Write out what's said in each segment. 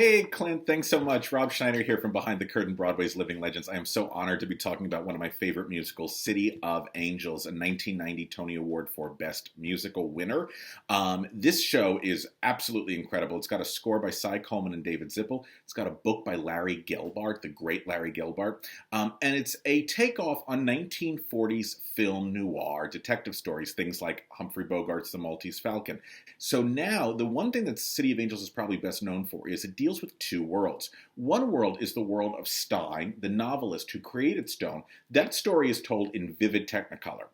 Hey, Clint, thanks so much. Rob Schneider here from Behind the Curtain, Broadway's Living Legends. I am so honored to be talking about one of my favorite musicals, City of Angels, a 1990 Tony Award for Best Musical winner. This show is absolutely incredible. It's got a score by Cy Coleman and David Zippel. It's got a book by Larry Gelbart, the great Larry Gelbart. And it's a takeoff on 1940s film noir detective stories, things like Humphrey Bogart's The Maltese Falcon. So now, the one thing that City of Angels is probably best known for is it deals with two worlds. One world is the world of Stein, the novelist who created Stone. That story is told in vivid Technicolor.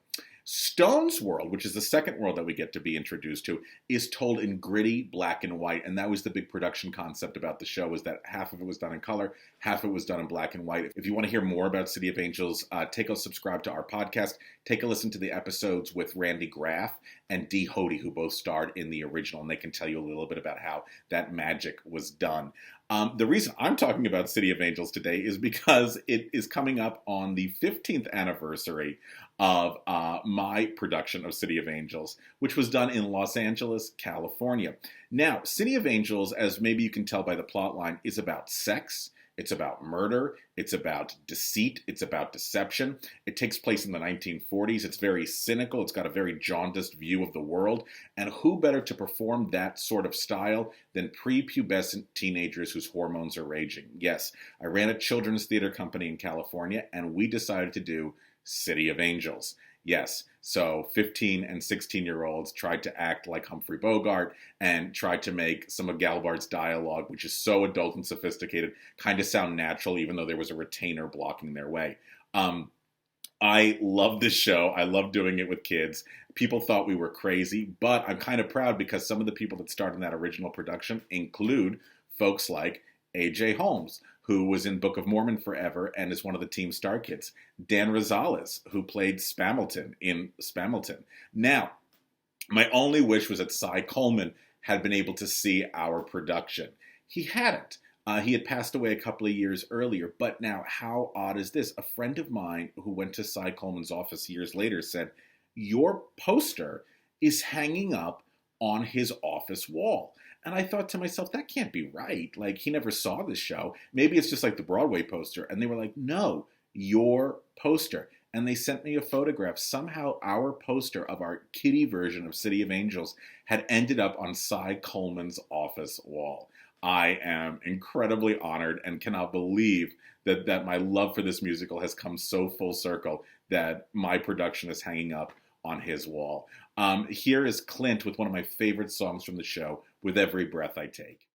Stone's world, which is the second world that we get to be introduced to, is told in gritty black and white, and that was the big production concept about the show, is that half of it was done in color, half of it was done in black and white. If you want to hear more about City of Angels, take a subscribe to our podcast, take a listen to the episodes with Randy Graff and Dee Hoty, who both starred in the original, and they can tell you a little bit about how that magic was done. The reason I'm talking about City of Angels today is because it is coming up on the 15th anniversary of my production of City of Angels, which was done in Los Angeles, California. Now, City of Angels, as maybe you can tell by the plot line, is about sex. It's about murder, it's about deceit, it's about deception. It takes place in the 1940s. It's very cynical. It's got a very jaundiced view of the world. And who better to perform that sort of style than prepubescent teenagers whose hormones are raging? Yes, I ran a children's theater company in California, and we decided to do City of Angels. Yes, so 15 and 16-year-olds tried to act like Humphrey Bogart and tried to make some of Gelbart's dialogue, which is so adult and sophisticated, kind of sound natural, even though there was a retainer blocking their way. I love this show. I love doing it with kids. People thought we were crazy, but I'm kind of proud because some of the people that starred in that original production include folks like A.J. Holmes, who was in Book of Mormon forever and is one of the Team Star Kids. Dan Rosales, who played Spamilton in Spamilton. Now, my only wish was that Cy Coleman had been able to see our production. He hadn't. He had passed away a couple of years earlier, but now how odd is this? A friend of mine who went to Cy Coleman's office years later said, "Your poster is hanging up on his office wall." And I thought to myself, that can't be right. Like, he never saw this show. Maybe it's just like the Broadway poster. And they were like, "No, your poster." And they sent me a photograph. Somehow our poster of our kiddie version of City of Angels had ended up on Cy Coleman's office wall. I am incredibly honored and cannot believe that my love for this musical has come so full circle that my production is hanging up on his wall. Here is Clint with one of my favorite songs from the show, "With Every Breath I Take."